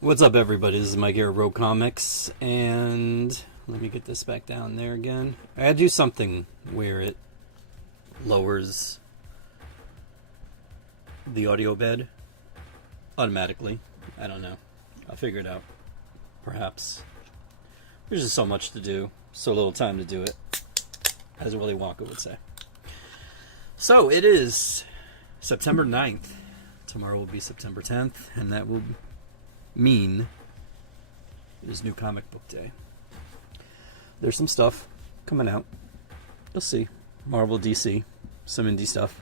What's up, everybody? This is Mike here at Rogue Comics, and let me get this back down there again. I gotta do something where it lowers the audio bed automatically. I don't know. I'll figure it out. Perhaps. There's just so much to do, so little time to do it, as Willy Wonka would say. So, it is September 9th. Tomorrow will be September 10th, and that will mean it is New Comic Book Day. There's some stuff coming out. You'll see. Marvel, DC, some indie stuff.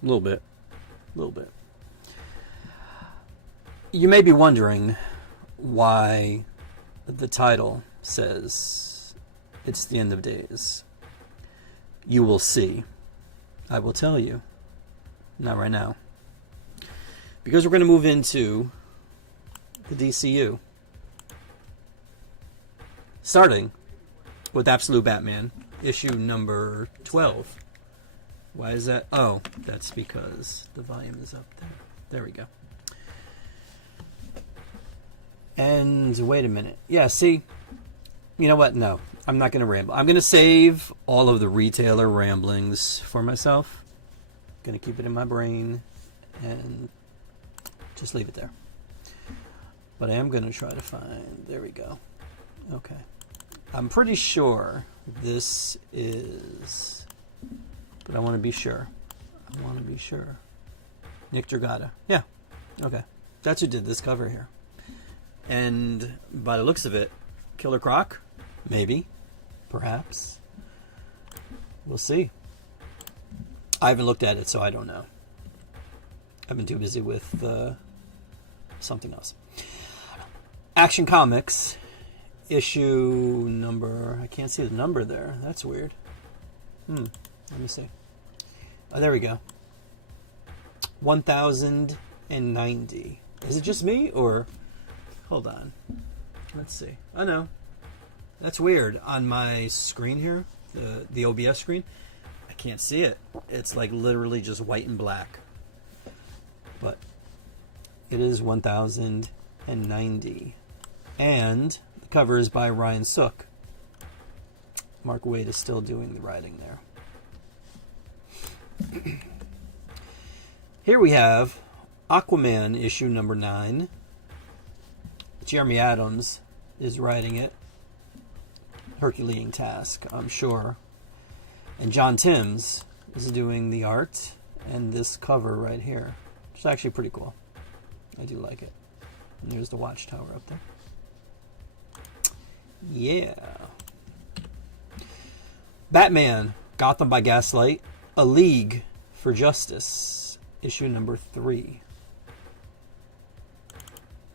A little bit. You may be wondering why the title says it's the end of days. You will see. I will tell you. Not right now. Because we're going to move into the DCU. Starting with Absolute Batman, issue number 12. Why is that? Oh, that's because the volume is up there. There we go. And wait a minute. Yeah, see? You know what? No, I'm not going to ramble. I'm going to save all of the retailer ramblings for myself. Going to keep it in my brain and just leave it there. But I am going to try to find... There we go. Okay. I'm pretty sure this is... But I want to be sure. Nick Dragata. Yeah. Okay. That's who did this cover here. And by the looks of it, Killer Croc? Maybe. Perhaps. We'll see. I haven't looked at it, so I don't know. I've been too busy with something else. Action Comics, issue number... I can't see the number there. That's weird. Let me see. Oh, there we go. 1090. Is it just me, or... Hold on. Let's see. Oh, no. That's weird. On my screen here, the OBS screen, I can't see it. It's like literally just white and black. But it is 1090. And the cover is by Ryan Sook. Mark Waid is still doing the writing there. Here we have Aquaman issue number 9. Jeremy Adams is writing it. Herculean task, I'm sure. And John Timms is doing the art and this cover right here. It's actually pretty cool. I do like it. And there's the watchtower up there. Yeah. Batman, Gotham by Gaslight, A League for Justice, issue number 3.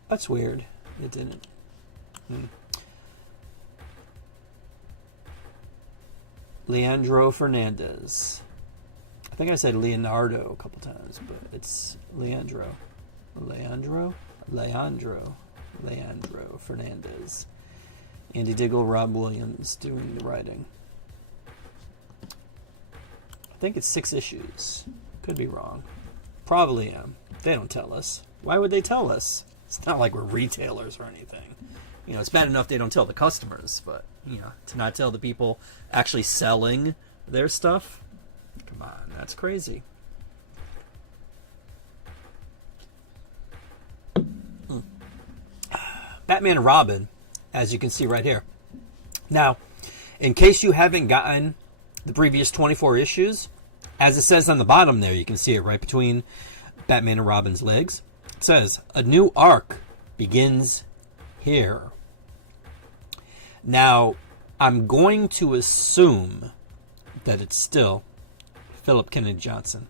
That's weird. It didn't. Leandro Fernandez. I think I said Leonardo a couple times, but it's Leandro. Leandro Fernandez. Andy Diggle, Rob Williams doing the writing. I think it's 6 issues. Could be wrong. Probably am. They don't tell us. Why would they tell us? It's not like we're retailers or anything. You know, it's bad enough they don't tell the customers, but, you know, to not tell the people actually selling their stuff, come on, that's crazy. Batman and Robin, as you can see right here. Now, in case you haven't gotten the previous 24 issues, as it says on the bottom there, you can see it right between Batman and Robin's legs. It says, a new arc begins here. Now, I'm going to assume that it's still Philip Kennedy Johnson.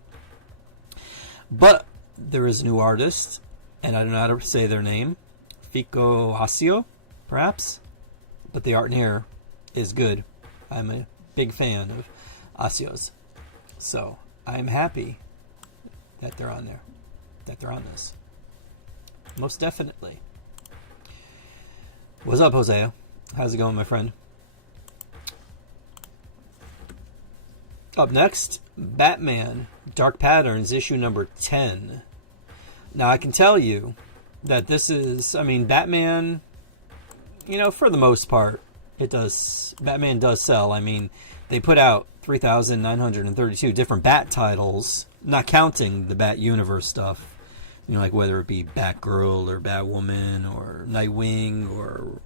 But there is a new artist, and I don't know how to say their name. Fico Asio, perhaps? But the art in here is good. I'm a big fan of Asio's. So, I'm happy that they're on there. That they're on this. Most definitely. What's up, Hosea? How's it going, my friend? Up next, Batman Dark Patterns, issue number 10. Now, I can tell you that this is, I mean, Batman, for the most part, Batman does sell. I mean, they put out 3,932 different Bat titles, not counting the Bat Universe stuff. Like whether it be Batgirl or Batwoman or Nightwing or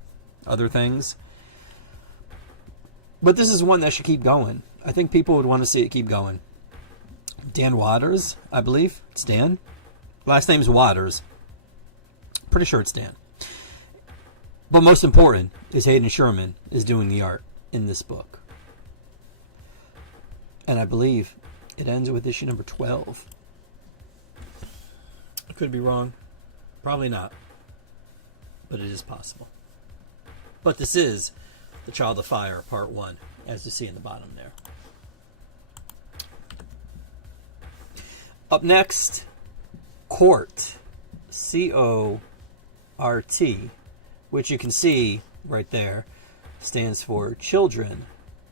other things. But this is one that should keep going. I think people would want to see it keep going. Dan Waters, I believe. It's Dan. Last name's Waters. Pretty sure it's Dan. But most important is Hayden Sherman is doing the art in this book. And I believe it ends with issue number 12. I could be wrong. Probably not. But it is possible. But this is The Child of Fire, Part 1, as you see in the bottom there. Up next, Court, C-O-R-T, which you can see right there, stands for Children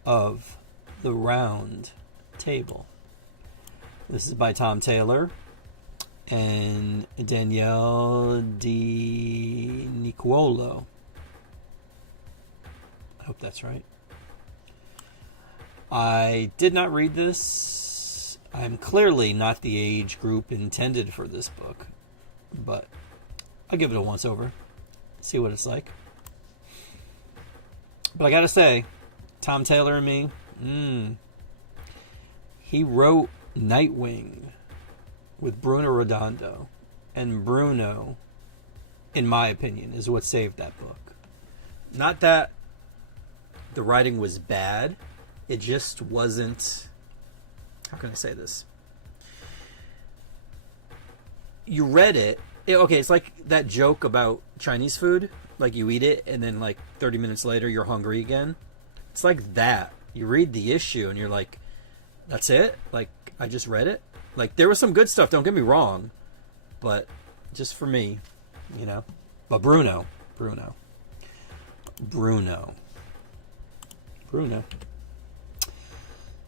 of the Round Table. This is by Tom Taylor and Danielle Di Nicuolo. I hope that's right. I did not read this. I'm clearly not the age group intended for this book, but I'll give it a once over, see what it's like. But I gotta say, Tom Taylor and me, he wrote Nightwing with Bruno Redondo, and Bruno, in my opinion, is what saved that book. Not that the writing was bad, it just wasn't, how can I say this? You read it, okay, it's like that joke about Chinese food, like you eat it and then like 30 minutes later you're hungry again. It's like that. You read the issue and you're like, that's it? Like, I just read it? Like, there was some good stuff, don't get me wrong, but just for me, But Bruno.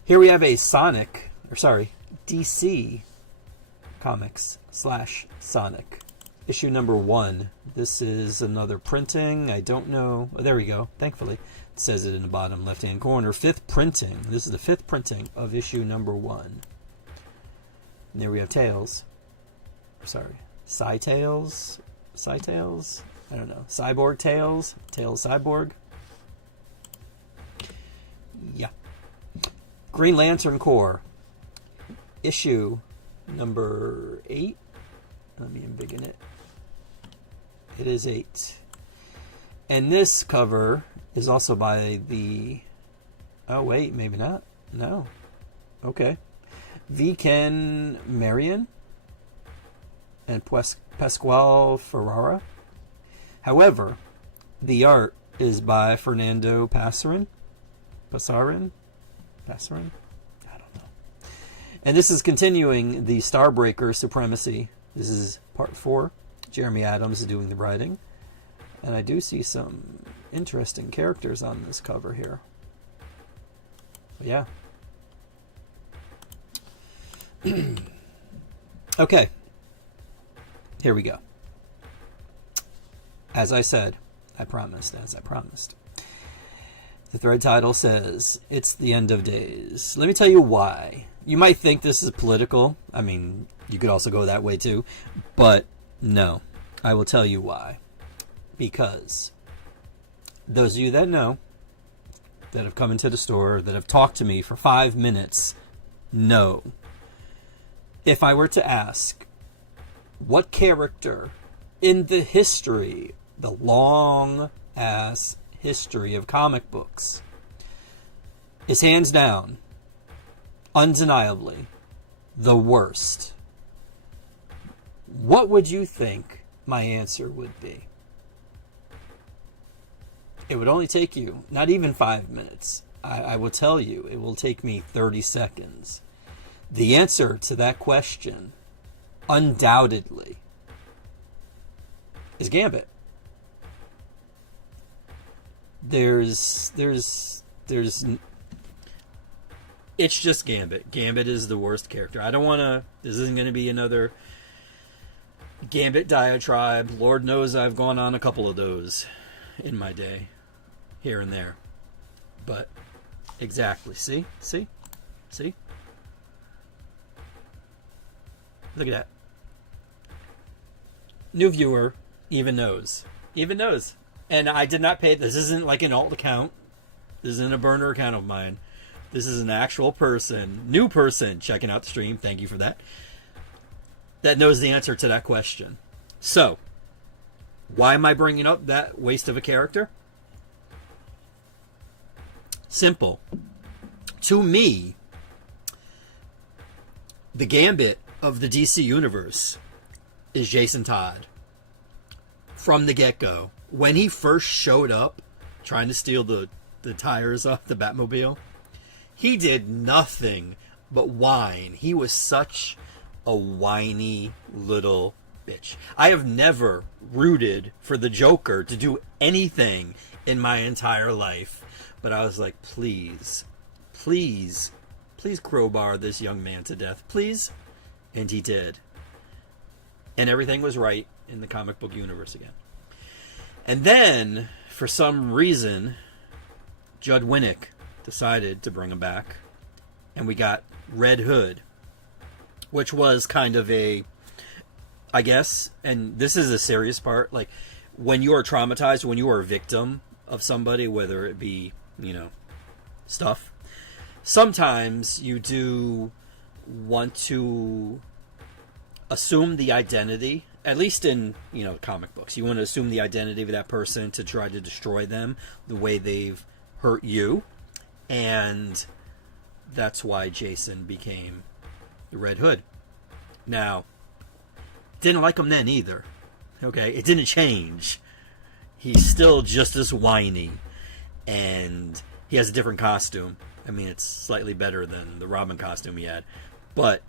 Here we have a DC Comics / Sonic. Issue number 1. This is another printing. I don't know. Oh, there we go. Thankfully. It says it in the bottom left-hand corner. 5th printing. This is the 5th printing of issue number 1. And there we have Tails. Tails? I don't know. Cyborg Tails? Tails Cyborg? Yeah. Green Lantern Corps. Issue number 8. Let me embiggen it. It is 8. And this cover is also by the... Oh, wait, maybe not. No. Okay. V. Ken Marion and Pasquale Ferrara. However, the art is by Fernando Passarin. I don't know. And this is continuing the Starbreaker Supremacy. This is part 4. Jeremy Adams is doing the writing. And I do see some interesting characters on this cover here. But yeah. Okay. Here we go. As I said, as I promised. The thread title says, "It's the End of Days." Let me tell you why. You might think this is political. I mean, you could also go that way too. But no, I will tell you why. Because those of you that know, that have come into the store, that have talked to me for 5 minutes, know. If I were to ask, what character in the history, the long-ass history of comic books, is hands down, undeniably, the worst, what would you think my answer would be? It would only take you, not even 5 minutes. I will tell you, it will take me 30 seconds. The answer to that question, undoubtedly, is Gambit. There's it's just Gambit. Gambit is the worst character. I don't want to, this isn't going to be another Gambit diatribe. Lord knows I've gone on a couple of those in my day, here and there. But exactly, see? Look at that. New viewer, even knows. And I did not pay. This isn't like an alt account. This isn't a burner account of mine. This is an actual person, new person, checking out the stream. Thank you for that. That knows the answer to that question. So, why am I bringing up that waste of a character? Simple. To me, the Gambit of the DC Universe is Jason Todd. From the get-go. When he first showed up, trying to steal the tires off the Batmobile, he did nothing but whine. He was such a whiny little bitch. I have never rooted for the Joker to do anything in my entire life. But I was like, please crowbar this young man to death, please. And he did. And everything was right in the comic book universe again. And then, for some reason, Judd Winnick decided to bring him back. And we got Red Hood, which was kind of a, I guess, and this is a serious part, like, when you are traumatized, when you are a victim of somebody, whether it be, stuff, sometimes you do want to assume the identity, at least in, comic books. You want to assume the identity of that person to try to destroy them the way they've hurt you. And that's why Jason became the Red Hood. Now, didn't like him then either. Okay, it didn't change. He's still just as whiny. And he has a different costume. I mean, it's slightly better than the Robin costume he had. But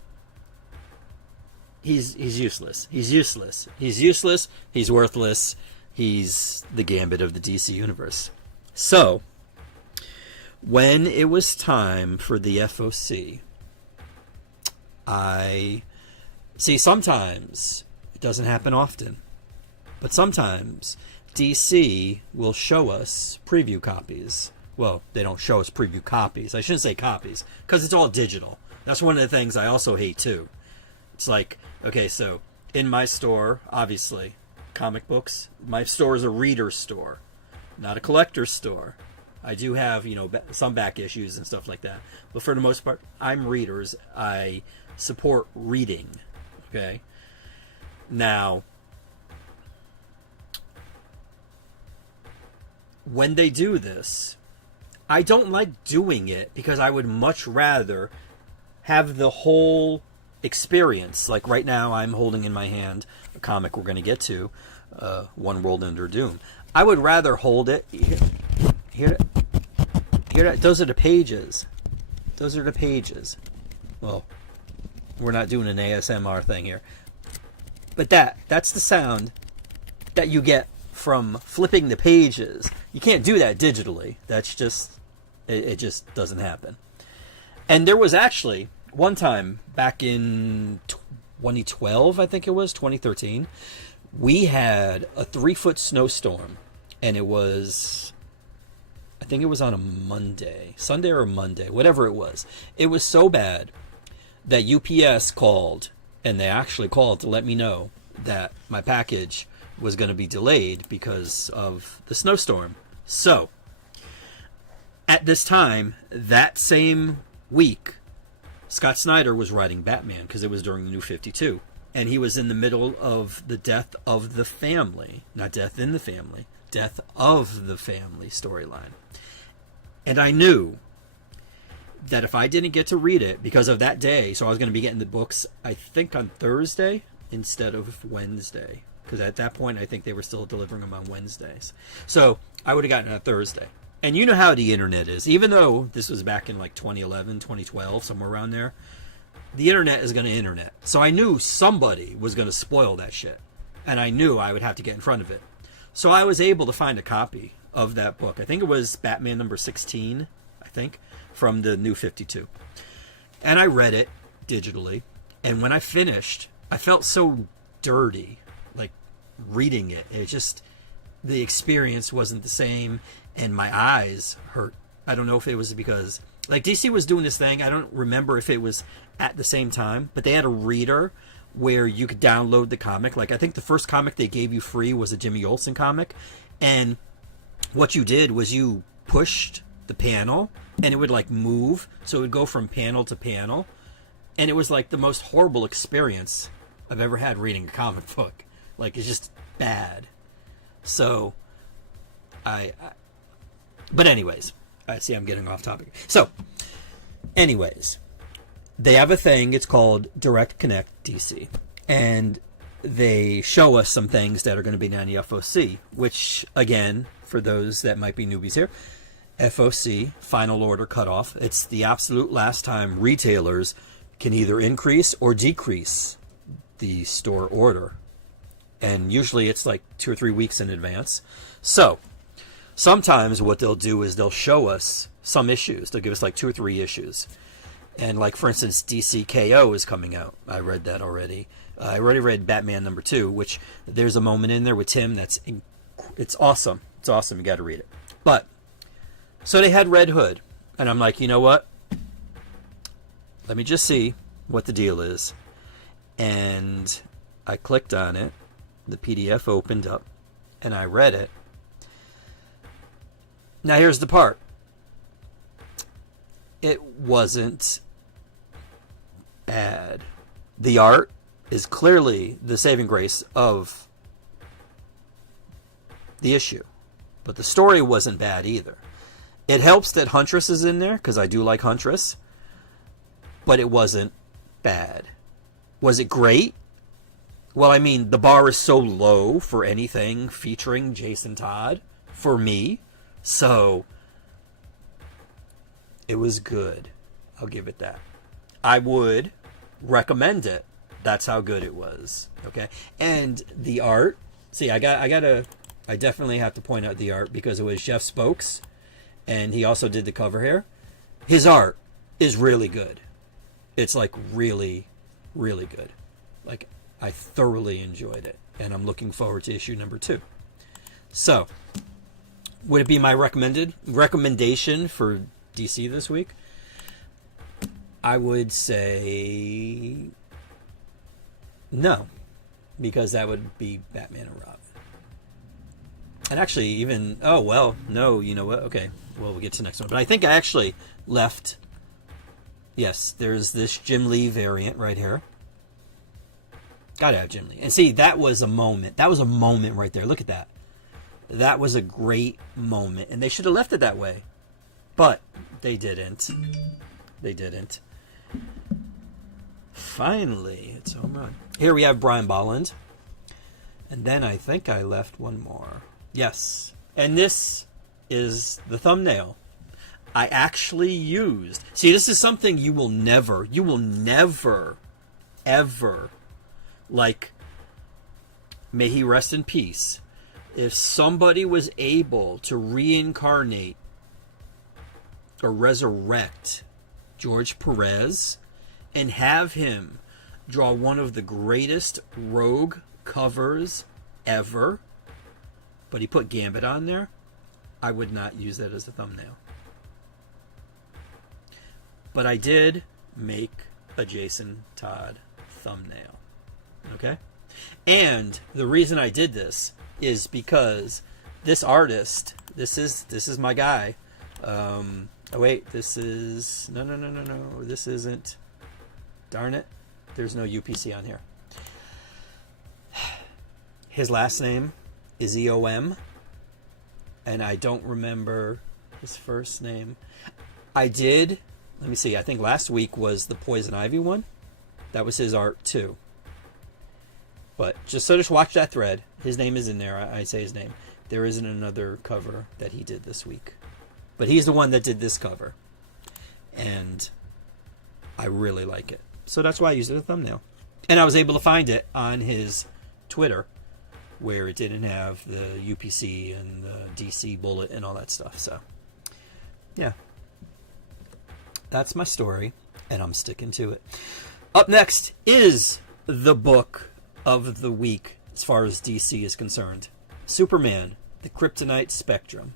he's useless. He's useless. He's worthless. He's the Gambit of the DC Universe. So, when it was time for the FOC, sometimes, it doesn't happen often, but sometimes DC will show us preview copies. Well, they don't show us preview copies. I shouldn't say copies, because it's all digital. That's one of the things I also hate, too. It's like, okay, so in my store, obviously, comic books, my store is a reader store, not a collector's store. I do have, some back issues and stuff like that. But for the most part, I'm readers. I support reading. Okay? Now, when they do this, I don't like doing it because I would much rather have the whole experience. Like right now, I'm holding in my hand a comic we're going to get to, One World Under Doom. I would rather hold it. Hear that? Those are the pages. Well, we're not doing an ASMR thing here. But that's the sound that you get from flipping the pages. You can't do that digitally. That's just, it just doesn't happen. And there was actually one time back in 2012, I think it was, 2013, we had a 3-foot snowstorm. And it was, I think it was on a Monday, Sunday or Monday, whatever it was. It was so bad that UPS called, and they actually called to let me know that my package was going to be delayed because of the snowstorm. So, at this time, that same week, Scott Snyder was writing Batman because it was during the New 52. And he was in the middle of the death of the family, not death in the family, death of the family storyline. And I knew that if I didn't get to read it because of that day, so I was going to be getting the books, I think on Thursday instead of Wednesday. Because at that point, I think they were still delivering them on Wednesdays. So I would have gotten it on Thursday. And you know how the internet is. Even though this was back in like 2011, 2012, somewhere around there, the internet is going to internet. So I knew somebody was going to spoil that shit. And I knew I would have to get in front of it. So I was able to find a copy of that book. I think it was Batman number 16, from the New 52. And I read it digitally. And when I finished, I felt so dirty, like reading it. It just, the experience wasn't the same, and my eyes hurt. I don't know if it was because, like, DC was doing this thing. I don't remember if it was at the same time, but they had a reader where you could download the comic. Like, I think the first comic they gave you free was a Jimmy Olsen comic, and what you did was you pushed the panel, and it would, like, move, so it would go from panel to panel, and it was, like, the most horrible experience I've ever had reading a comic book. Like, it's just bad. So, but anyways, I see I'm getting off topic. So, anyways, they have a thing, it's called Direct Connect DC, and they show us some things that are going to be on the FOC, which, again, for those that might be newbies here, FOC, final order cutoff, it's the absolute last time retailers can either increase or decrease the store order. And usually it's like 2 or 3 weeks in advance. So sometimes what they'll do is they'll show us some issues. They'll give us like 2 or 3 issues. And like, for instance, DC KO is coming out. I read that already. I already read Batman #2, which there's a moment in there with Tim it's awesome. It's awesome. You got to read it. But so they had Red Hood, and I'm like, you know what? Let me just see what the deal is. And I clicked on it. The PDF opened up, and I read it. Now here's the part. It wasn't bad. The art is clearly the saving grace of the issue, but the story wasn't bad either. It helps that Huntress is in there, because I do like Huntress, but it wasn't bad. Was it great? Well, I mean, the bar is so low for anything featuring Jason Todd, for me, so it was good. I'll give it that. I would recommend it. That's how good it was. Okay, and the art. See, I definitely have to point out the art, because it was Jeff Spokes, and he also did the cover here. His art is really good. It's like really, really good. Like, I thoroughly enjoyed it, and I'm looking forward to issue #2. So, would it be my recommendation for DC this week? I would say no, because that would be Batman and Robin. And actually, even, oh, well, no, you know what? Okay, well, we'll get to the next one. But I think I actually left, yes, there's this Jim Lee variant right here. Gotta have Jim Lee. And see, that was a moment. That was a moment right there. Look at that. That was a great moment. And they should have left it that way. But they didn't. They didn't. Finally, it's home run. Here we have Brian Bolland. And then I think I left one more. Yes. And this is the thumbnail I actually used. See, this is something you will never, ever, like, may he rest in peace, if somebody was able to reincarnate or resurrect George Perez and have him draw one of the greatest Rogue covers ever, but he put Gambit on there, I would not use that as a thumbnail. But I did make a Jason Todd thumbnail. Okay? And the reason I did this is because this artist, this is my guy. Oh wait, this is no, this isn't. Darn it. There's no UPC on here. His last name is EOM, and I don't remember his first name. Let me see, I think last week was the Poison Ivy one. That was his art too. But just watch that thread. His name is in there. I say his name. There isn't another cover that he did this week. But he's the one that did this cover. And I really like it. So that's why I used it as a thumbnail. And I was able to find it on his Twitter, where it didn't have the UPC and the DC bullet and all that stuff. So, yeah. That's my story, and I'm sticking to it. Up next is the book of the week as far as DC is concerned. Superman, the Kryptonite Spectrum.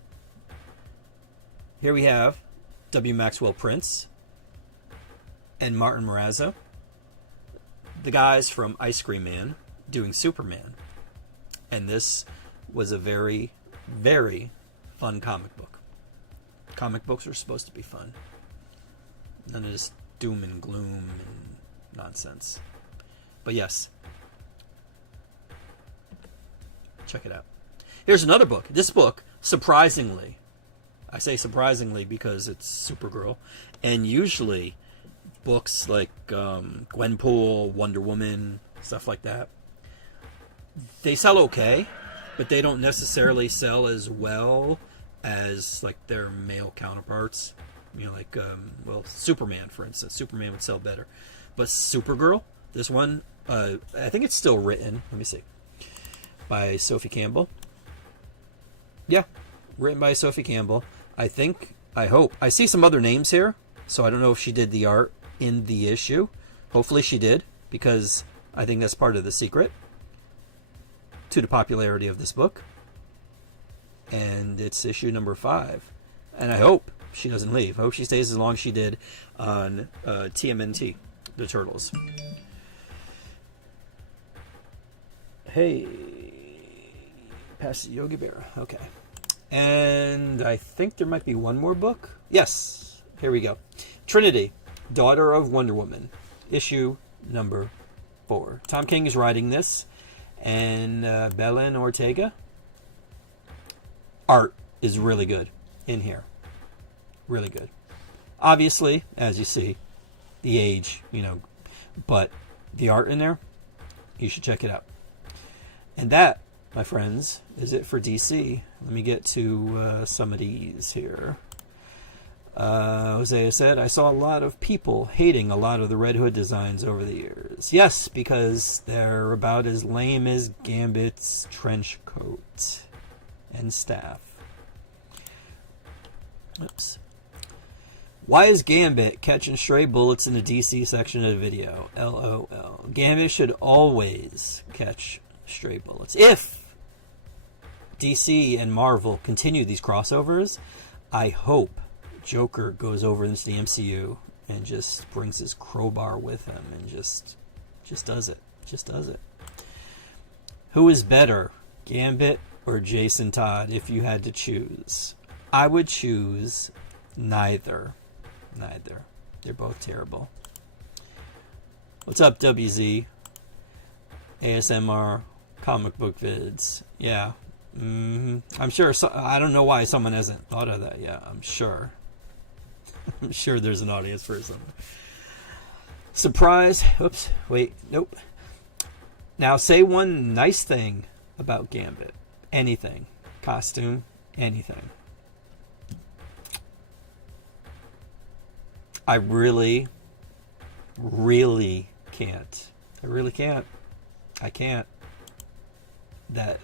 Here we have W. Maxwell Prince and Martin Morazzo, the guys from Ice Cream Man, doing Superman. And this was a very, very fun comic book. Comic books are supposed to be fun. None of this doom and gloom and nonsense. But yes, check it out. Here's another book. This book, surprisingly, I say surprisingly because it's Supergirl, and usually books like Gwenpool, Wonder Woman, stuff like that, they sell okay, but they don't necessarily sell as well as like their male counterparts. You know, like Superman, for instance. Superman would sell better, but Supergirl, this one, I think it's still written. Let me see, by Sophie Campbell. Yeah, written by Sophie Campbell. I hope. I see some other names here, so I don't know if she did the art in the issue. Hopefully she did, because I think that's part of the secret to the popularity of this book. And it's issue number 5. And I hope she doesn't leave. I hope she stays as long as she did on TMNT, the Turtles. Hey, pass the Yogi Bear. Okay. And I think there might be one more book. Yes, here we go. Trinity, Daughter of Wonder Woman, issue number 4. Tom King is writing this, and Belen Ortega. Art is really good in here. Really good. Obviously, as you see, the age, but the art in there, you should check it out. And that, my friends, is it for DC. Let me get to some of these here. Hosea said, I saw a lot of people hating a lot of the Red Hood designs over the years. Yes, because they're about as lame as Gambit's trench coat and staff. Oops. Why is Gambit catching stray bullets in the DC section of the video? LOL. Gambit should always catch stray bullets. If DC and Marvel continue these crossovers, I hope Joker goes over into the MCU and just brings his crowbar with him and just does it. Just does it. Who is better, Gambit or Jason Todd, if you had to choose? I would choose neither. Neither. They're both terrible. What's up, WZ? ASMR comic book vids. Yeah. I'm sure. I don't know why someone hasn't thought of that yet. I'm sure. I'm sure there's an audience for something. Surprise. Oops. Wait. Nope. Now say one nice thing about Gambit. Anything. Costume. Anything. I really, really can't. I really can't. I can't. That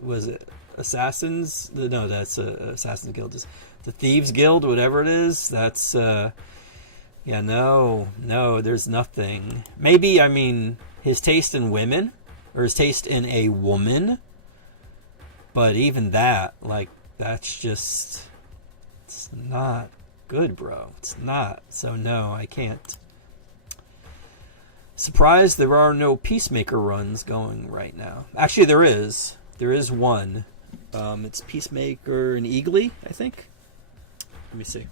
was it. Assassins? No, that's Assassin's Guild. The Thieves Guild, whatever it is. That's no. There's nothing. Maybe his taste in women, or his taste in a woman. But even that, that's just, it's not good, bro. It's not. So no, I can't. Surprised there are no Peacemaker runs going right now. Actually, there is. There is one. It's Peacemaker and Eagly, I think. Let me see.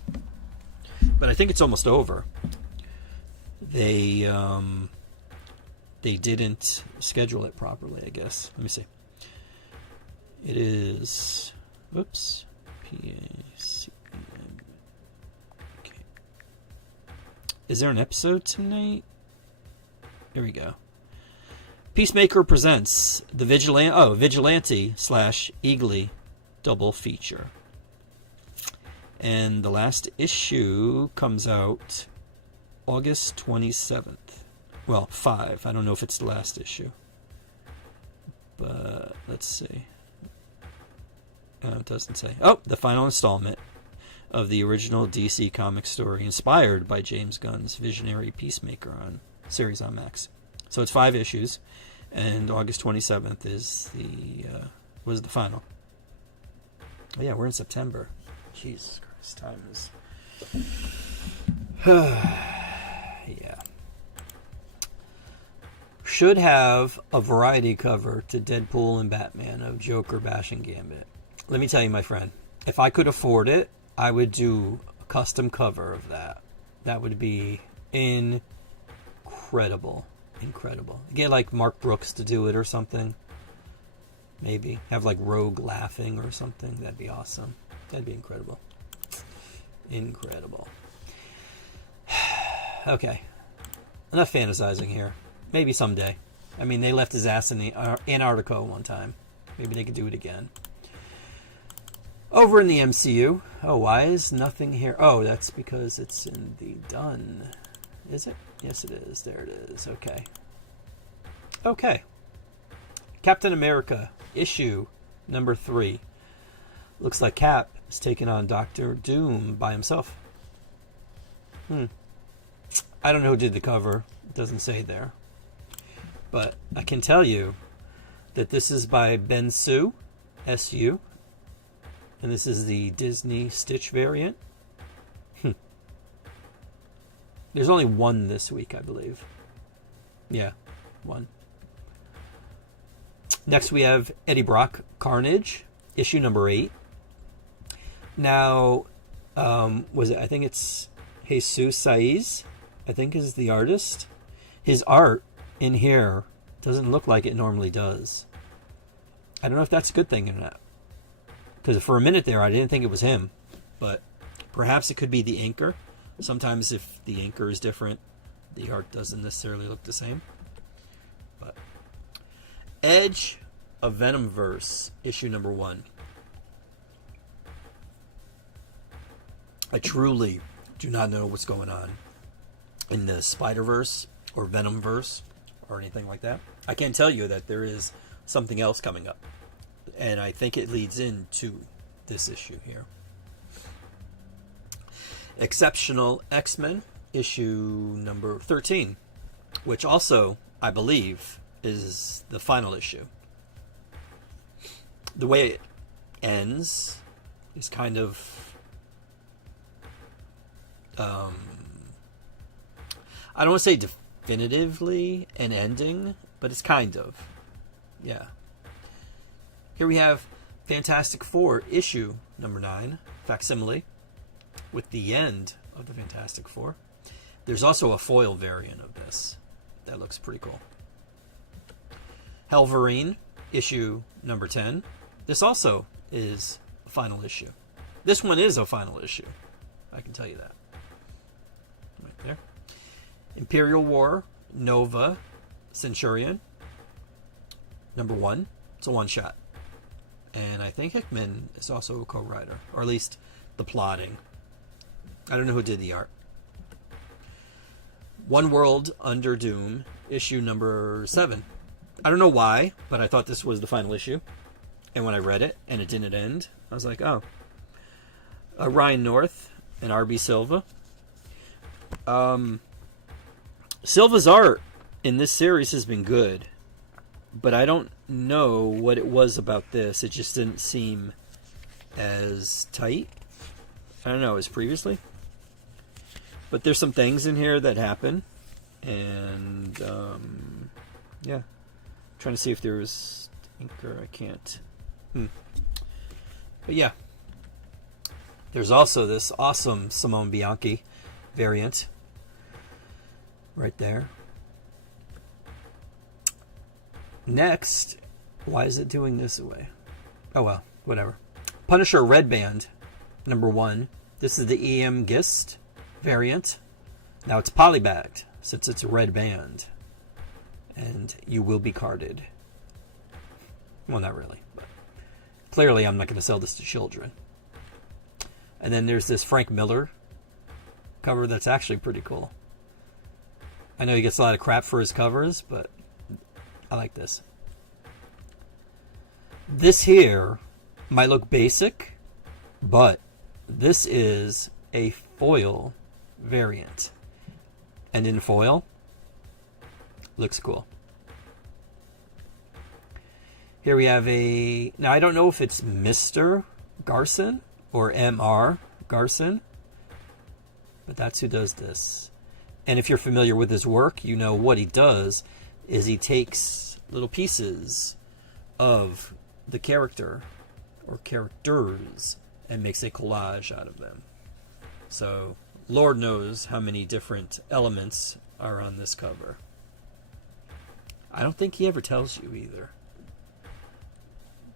But I think it's almost over. They didn't schedule it properly, I guess. Let me see. It is. Whoops. PAC. Okay. Is there an episode tonight? Here we go. Peacemaker presents the Vigilante / Eagly double feature. And the last issue comes out August 27th. Well, 5. I don't know if it's the last issue. But let's see. It doesn't say. Oh, the final installment of the original DC comic story inspired by James Gunn's visionary Peacemaker series on Max. So it's 5 issues. And August 27th is was the final. Oh, yeah, we're in September. Jesus Christ, time is... yeah. Should have a variety cover to Deadpool and Batman of Joker bashing Gambit. Let me tell you, my friend, if I could afford it, I would do a custom cover of that. That would be incredible. Incredible. Get like Mark Brooks to do it or something. Maybe. Have like Rogue laughing or something. That'd be awesome. That'd be incredible. Incredible. Okay. Enough fantasizing here. Maybe someday. I mean, they left his ass in the Antarctica one time. Maybe they could do it again. Over in the MCU. Oh, why is nothing here? Oh, that's because it's in the done. Is it? Yes, it is. There it is. Okay. Okay. Captain America, issue number 3. Looks like Cap is taking on Doctor Doom by himself. I don't know who did the cover. It doesn't say there. But I can tell you that this is by Ben Su, S-U. And this is the Disney Stitch variant. There's only one this week, I believe. Yeah, one. Next we have Eddie Brock, Carnage, issue number 8. Now, I think it's Jesus Saiz, I think is the artist. His art in here doesn't look like it normally does. I don't know if that's a good thing or not. Because for a minute there, I didn't think it was him. But perhaps it could be the inker. Sometimes if the inker is different, the art doesn't necessarily look the same. But Edge of Venomverse, issue number 1. I truly do not know what's going on in the Spider-Verse or Venomverse or anything like that. I can tell you that there is something else coming up. And I think it leads into this issue here. Exceptional X-Men, issue number 13, which also, I believe, is the final issue. The way it ends is kind of... I don't want to say definitively an ending, but it's kind of. Yeah. Here we have Fantastic Four, issue number 9, facsimile, with the end of the Fantastic Four. There's also a foil variant of this. That looks pretty cool. Helverine, issue number 10. This also is a final issue. This one is a final issue. I can tell you that. Right there. Imperial War, Nova, Centurion, number 1. It's a one-shot. And I think Hickman is also a co-writer, or at least the plotting. I don't know who did the art. One World Under Doom, issue number 7. I don't know why, but I thought this was the final issue. And when I read it, and it didn't end, I was like, oh. Ryan North and R.B. Silva. Silva's art in this series has been good. But I don't know what it was about this. It just didn't seem as tight. I don't know, as previously. But there's some things in here that happen. And, yeah. I'm trying to see if there's inker. I can't. But yeah. There's also this awesome Simone Bianchi variant. Right there. Next, why is it doing this away? Oh well, whatever. Punisher Red Band, number 1. This is the EM Gist variant. Now it's polybagged, since it's a red band. And you will be carded. Well, not really, but clearly I'm not going to sell this to children. And then there's this Frank Miller cover that's actually pretty cool. I know he gets a lot of crap for his covers, but I like this. This here might look basic, but this is a foil variant. And in foil, looks cool. Here we have a... Now, I don't know if it's Mr. Garson or M.R. Garson, but that's who does this. And if you're familiar with his work, you know what he does is he takes little pieces of the character or characters and makes a collage out of them. So, Lord knows how many different elements are on this cover. I don't think he ever tells you either.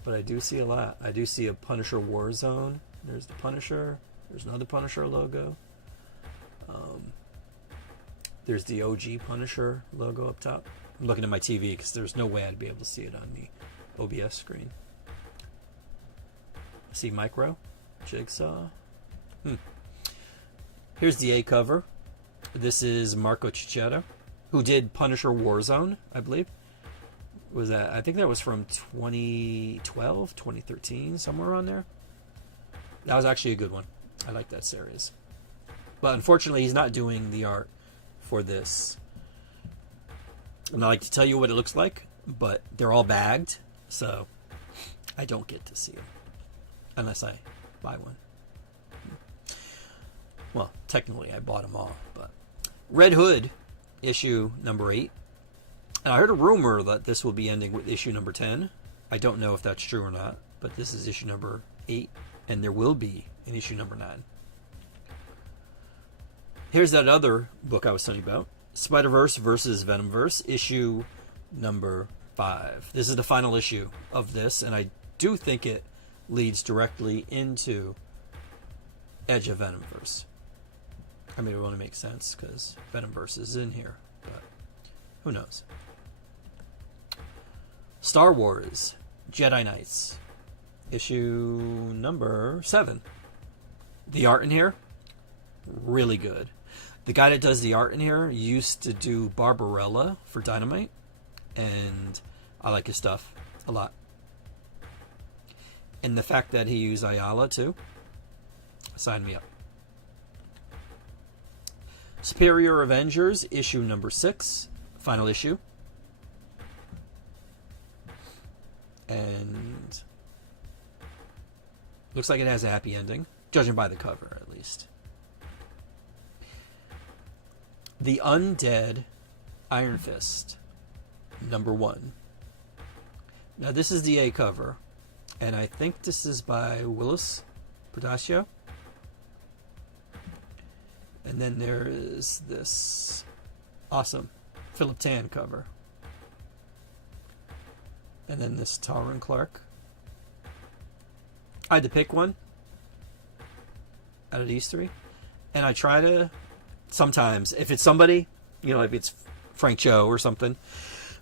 But I do see a lot. I do see a Punisher Warzone. There's the Punisher. There's another Punisher logo. There's the OG Punisher logo up top. I'm looking at my TV because there's no way I'd be able to see it on the OBS screen. See Micro? Jigsaw? Here's the A cover. This is Marco Cicchetto, who did Punisher Warzone, I believe. Was that? I think that was from 2012, 2013, somewhere around there. That was actually a good one. I like that series. But unfortunately, he's not doing the art for this. And I like to tell you what it looks like, but they're all bagged, so I don't get to see them unless I buy one. Well, technically, I bought them all, but Red Hood, issue number 8. And I heard a rumor that this will be ending with issue number 10. I don't know if that's true or not, but this is issue number 8, and there will be an issue number 9. Here's that other book I was telling you about, Spider-Verse versus Venomverse, issue number 5. This is the final issue of this, and I do think it leads directly into Edge of Venomverse. I mean, it only makes sense because Venomverse is in here, but who knows? Star Wars Jedi Knights, issue number 7. The art in here, really good. The guy that does the art in here used to do Barbarella for Dynamite, and I like his stuff a lot. And the fact that he used Ayala too, sign me up. Superior Avengers, issue number 6, final issue. And looks like it has a happy ending, judging by the cover at least. The Undead Iron Fist, number 1. Now this is the A cover, and I think this is by Willis Perdaccio. And then there is this awesome Philip Tan cover. And then this Tauren Clark. I had to pick one out of these 3. And I try to, sometimes, if it's somebody, you know, if it's Frank Cho or something,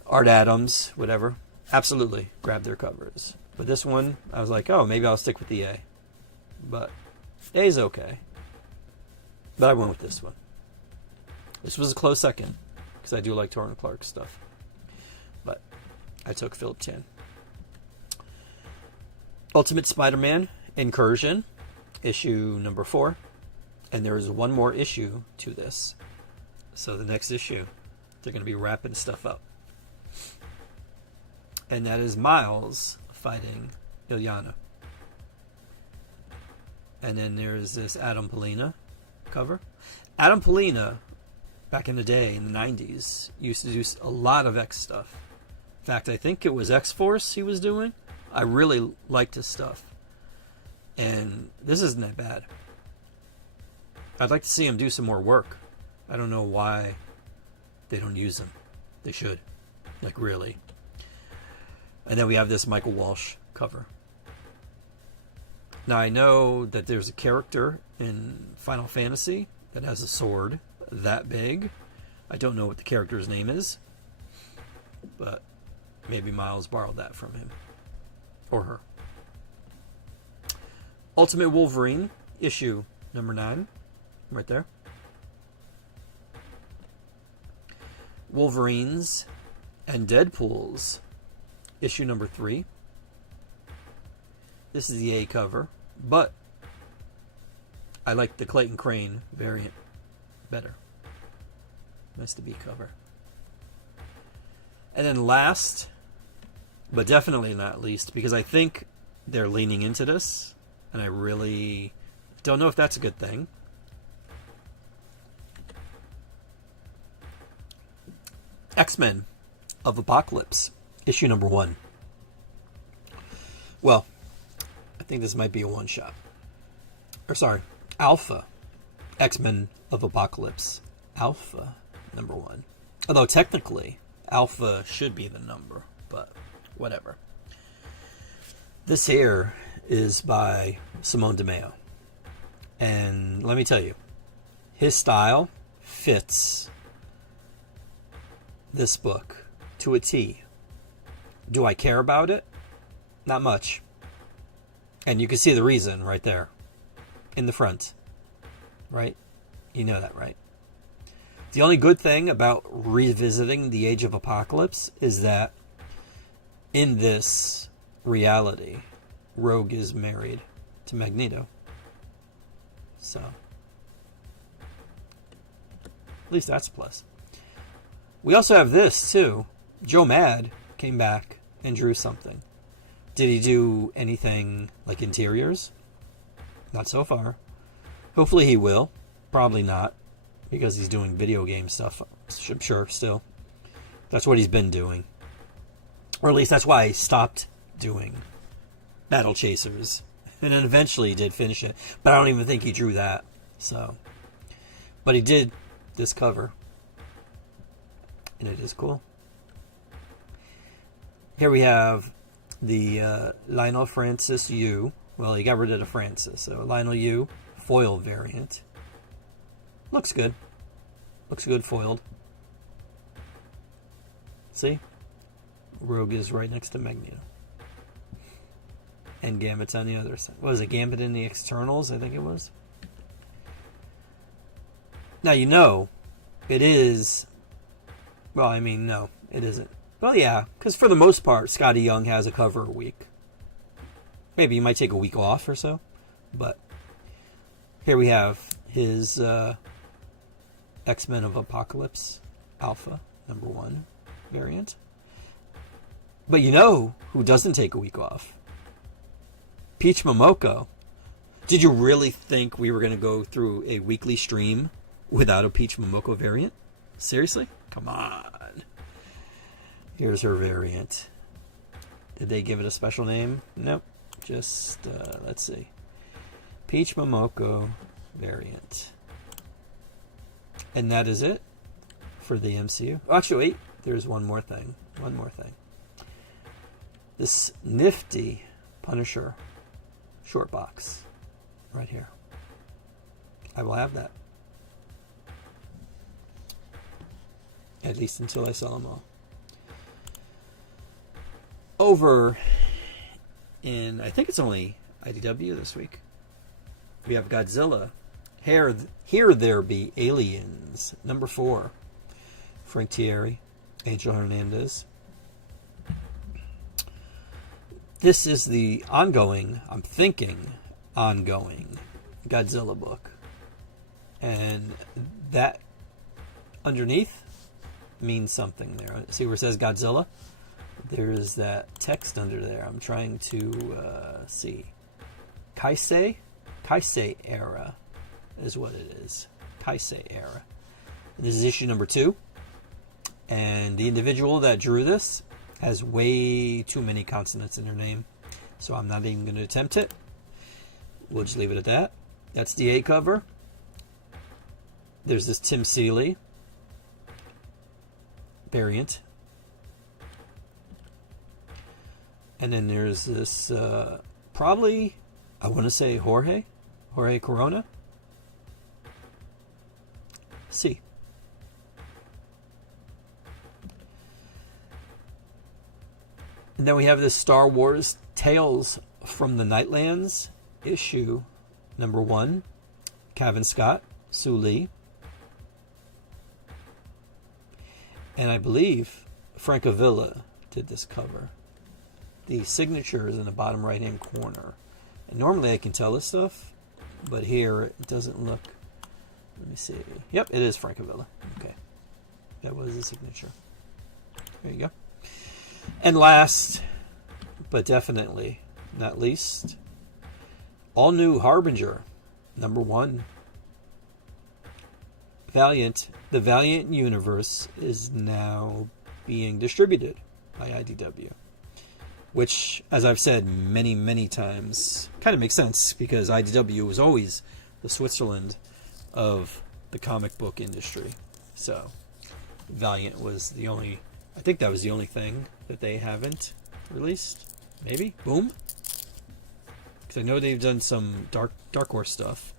Art Adams, whatever, absolutely grab their covers. But this one, I was like, oh, maybe I'll stick with the A. But A's okay. But I went with this one. This was a close second, because I do like Tauren Clark stuff. But I took Philip Tan. Ultimate Spider-Man Incursion, issue number 4. And there is one more issue to this. So the next issue, they're going to be wrapping stuff up. And that is Miles fighting Ilyana. And then there's this Adam Polina cover. Adam Polina, back in the day, in the 90s, used to do a lot of X stuff. In fact, I think it was X-Force he was doing. I really liked his stuff. And this isn't that bad. I'd like to see him do some more work. I don't know why they don't use him. They should. Like, really. And then we have this Michael Walsh cover. Now, I know that there's a character in Final Fantasy that has a sword that big. I don't know what the character's name is, but maybe Miles borrowed that from him. Or her. Ultimate Wolverine, issue number 9. Right there. Wolverines and Deadpools, issue number 3. This is the A cover, but I like the Clayton Crane variant better. That's the B cover. And then last, but definitely not least, because I think they're leaning into this, and I really don't know if that's a good thing. X-Men of Apocalypse, issue number 1. Well, I think this might be a one-shot. Or sorry, Alpha, X-Men of Apocalypse, Alpha number 1. Although technically, Alpha should be the number, but whatever. This here is by Simone DeMeo. And let me tell you, his style fits this book to a T. Do I care about it? Not much. And you can see the reason right there in the front. Right? You know that, right? The only good thing about revisiting the Age of Apocalypse is that in this reality, Rogue is married to Magneto. So, at least that's a plus. We also have this, too. Joe Mad came back and drew something. Did he do anything like interiors? Not so far. Hopefully he will. Probably not, because he's doing video game stuff. I'm sure, still. That's what he's been doing. Or at least that's why he stopped doing Battle Chasers. And then eventually he did finish it. But I don't even think he drew that. So, but he did this cover. And it is cool. Here we have the Lionel Francis U. Well, he got rid of the Francis. So Lionel U. Foil variant. Looks good. Looks good foiled. See? Rogue is right next to Magneto. And Gambit's on the other side. What was it? Gambit in the Externals, I think it was. Now, you know, it is... Well, I mean, no, it isn't. Well, yeah, because for the most part, Scotty Young has a cover a week. Maybe you might take a week off or so. But here we have his X-Men of Apocalypse Alpha, number 1 variant. But you know who doesn't take a week off? Peach Momoko. Did you really think we were going to go through a weekly stream without a Peach Momoko variant? Seriously? Come on. Here's her variant. Did they give it a special name? Nope. Just, let's see. Peach Momoko variant. And that is it for the MCU. Oh, actually, wait. There's one more thing. One more thing. This nifty Punisher short box right here. I will have that. At least until I sell them all. Over in, I think it's only IDW this week, we have Godzilla. Here There Be Aliens. Number 4. Frank Thierry, Angel Hernandez. This is the ongoing Godzilla book. And that underneath means something there. See where it says Godzilla? There's that text under there. I'm trying to see. Kaisei era is what it is. Kaisei era. This is issue number 2. And the individual that drew this has way too many consonants in her name. So I'm not even going to attempt it. We'll just leave it at that. That's the A cover. There's this Tim Seeley variant. And then there's this, probably, I want to say Jorge Corona. C. And then we have this Star Wars Tales from the Nightlands issue number 1. Kevin Scott, Sue Lee. And I believe Frank Avila did this cover. The signature is in the bottom right hand corner. And normally I can tell this stuff, but here it doesn't look. Let me see. Yep, it is Frank Avila. Okay. That was the signature. There you go. And last but definitely not least, all new Harbinger, #1. Valiant. The Valiant universe is now being distributed by IDW. Which, as I've said many, many times, kind of makes sense because IDW was always the Switzerland of the comic book industry. So, Valiant was the only... I think that was the only thing that they haven't released. Maybe? Boom? Because I know they've done some Dark Horse stuff.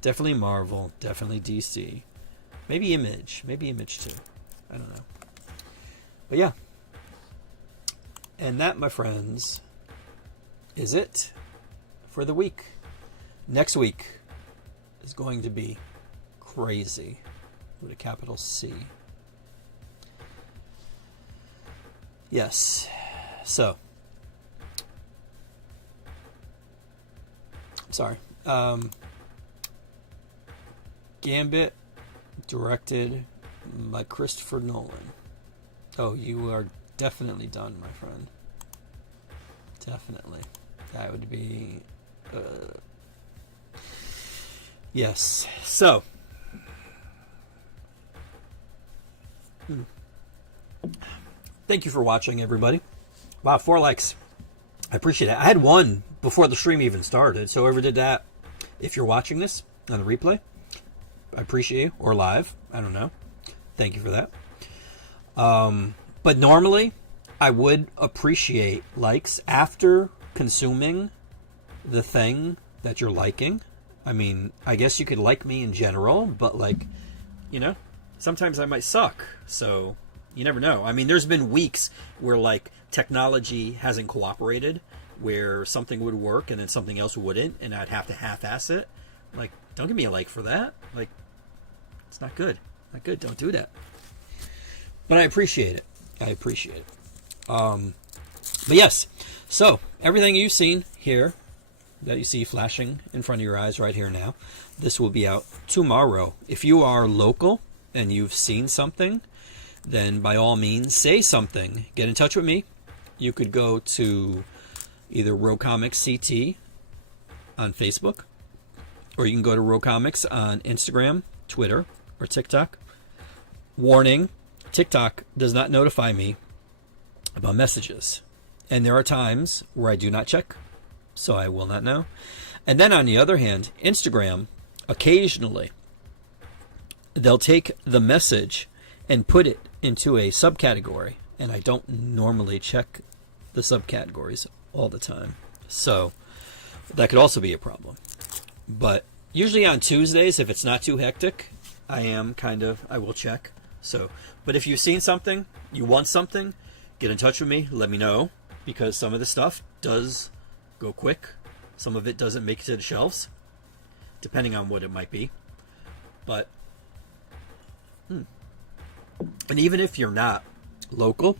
Definitely Marvel. Definitely DC. Maybe Image. Maybe Image too. I don't know. But yeah. And that, my friends, is it for the week. Next week is going to be crazy with a capital C. Yes. So. Sorry. Gambit, directed by Christopher Nolan. Oh, you are definitely done, my friend. Definitely. That would be... yes. So. Thank you for watching, everybody. Wow, 4 likes. I appreciate it. I had 1 before the stream even started, so whoever did that, if you're watching this on the replay, I appreciate you, or live, I don't know. Thank you for that. But normally, I would appreciate likes after consuming the thing that you're liking. I mean, I guess you could like me in general, but like, you know, sometimes I might suck, so you never know. I mean, there's been weeks where like technology hasn't cooperated, where something would work and then something else wouldn't, and I'd have to half-ass it. Like, don't give me a like for that. Like, it's not good. Not good. Don't do that. But I appreciate it. I appreciate it. But yes, so everything you've seen here, that you see flashing in front of your eyes right here now, this will be out tomorrow. If you are local and you've seen something, then by all means say something. Get in touch with me. You could go to either Rocomics CT on Facebook, or you can go to Rocomics on Instagram, Twitter, or TikTok. Warning, TikTok does not notify me about messages. And there are times where I do not check, so I will not know. And then on the other hand, Instagram, occasionally, they'll take the message and put it into a subcategory. And I don't normally check the subcategories all the time. So that could also be a problem. But usually on Tuesdays, if it's not too hectic, I will check. So, but if you've seen something, you want something, get in touch with me, let me know, because some of the stuff does go quick. Some of it doesn't make it to the shelves, depending on what it might be. But, and even if you're not local,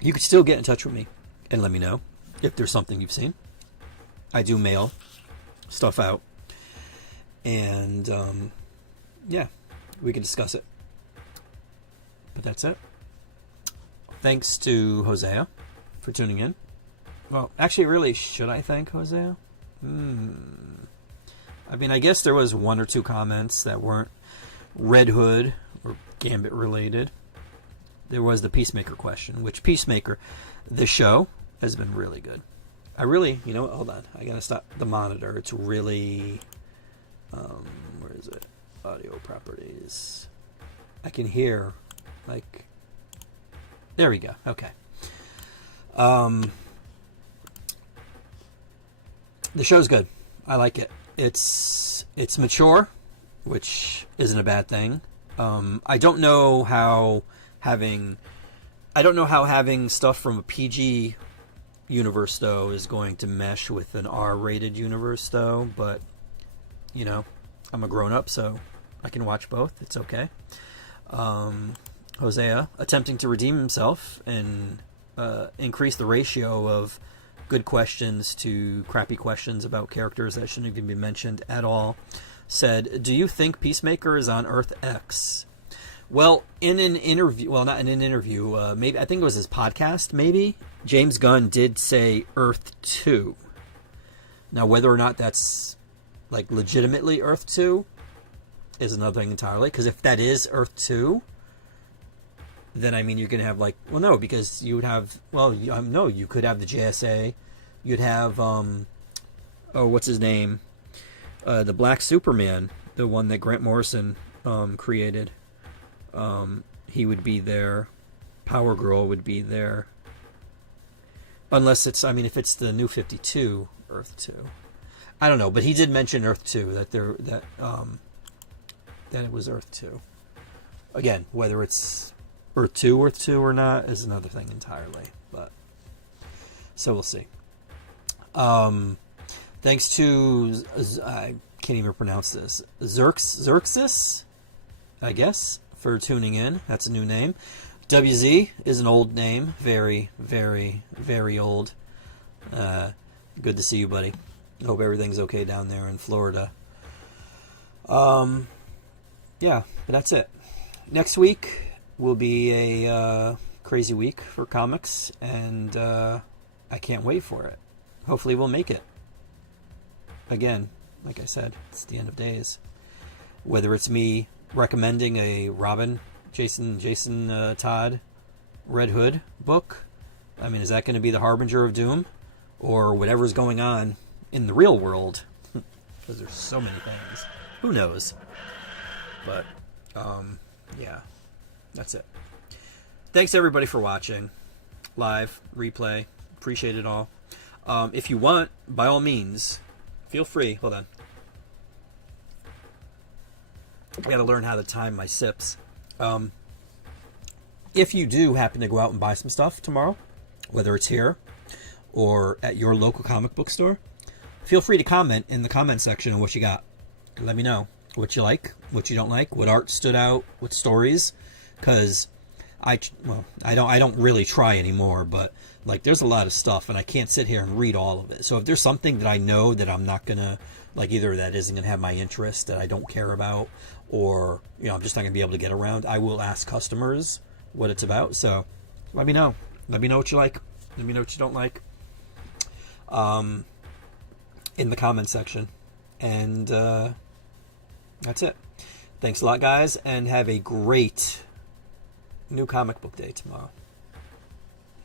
you could still get in touch with me and let me know if there's something you've seen. I do mail stuff out, and yeah, we can discuss it. But that's it. Thanks to Hosea for tuning in. Well, actually, really, should I thank Hosea? I mean, I guess there was 1 or 2 comments that weren't Red Hood or Gambit related. There was the Peacemaker question, which Peacemaker, the show, has been really good. I really, you know what, hold on. I gotta stop the monitor. It's really, where is it? Audio properties. I can hear, like, there we go. Okay. The show's good. I like it. It's mature, which isn't a bad thing. I don't know how having stuff from a PG universe though is going to mesh with an R-rated universe though, but you know, I'm a grown-up, so I can watch both. It's okay. Hosea attempting to redeem himself and increase the ratio of good questions to crappy questions about characters that shouldn't even be mentioned at all, said, "Do you think Peacemaker is on Earth X?" Well, in an interview, well, not in an interview, maybe I think it was his podcast, maybe James Gunn did say Earth 2. Now, whether or not that's like legitimately Earth 2 is another thing entirely. Because if that is Earth 2, then I mean you're gonna have like, well, no, because you would have, well, no, you could have the JSA, you'd have what's his name, the Black Superman, the one that Grant Morrison created. He would be there. Power Girl would be there. Unless it's, I mean, if it's the New 52 Earth 2, I don't know, but he did mention Earth 2, that it was Earth 2. Again, whether it's Earth 2 or not is another thing entirely. But so we'll see. Thanks to, I can't even pronounce this, Xerxes, I guess, for tuning in. That's a new name. WZ is an old name. Very, very, very old. Good to see you, buddy. Hope everything's okay down there in Florida. Yeah, but that's it. Next week will be a crazy week for comics, and I can't wait for it. Hopefully we'll make it. Again, like I said, it's the end of days. Whether it's me recommending a Robin, Jason Todd Red Hood book, I mean, is that going to be the harbinger of doom? Or whatever's going on in the real world? Because there's so many things. Who knows? But, yeah, that's it. Thanks everybody for watching. Live, replay, appreciate it all. If you want, by all means, feel free. Hold on. I got to learn how to time my sips. If you do happen to go out and buy some stuff tomorrow, whether it's here or at your local comic book store, feel free to comment in the comment section on what you got. Let me know what you like, what you don't like, what art stood out, what stories, because I don't really try anymore, but like there's a lot of stuff and I can't sit here and read all of it. So if there's something that I know that I'm not gonna like, either that isn't gonna have my interest, that I don't care about, or I'm just not gonna be able to get around, I will ask customers what it's about. So let me know. Let me know what you like. Let me know what you don't like. In the comment section. And that's it. Thanks a lot, guys, and have a great new comic book day tomorrow,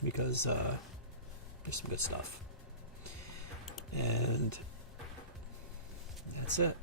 because there's some good stuff. And that's it.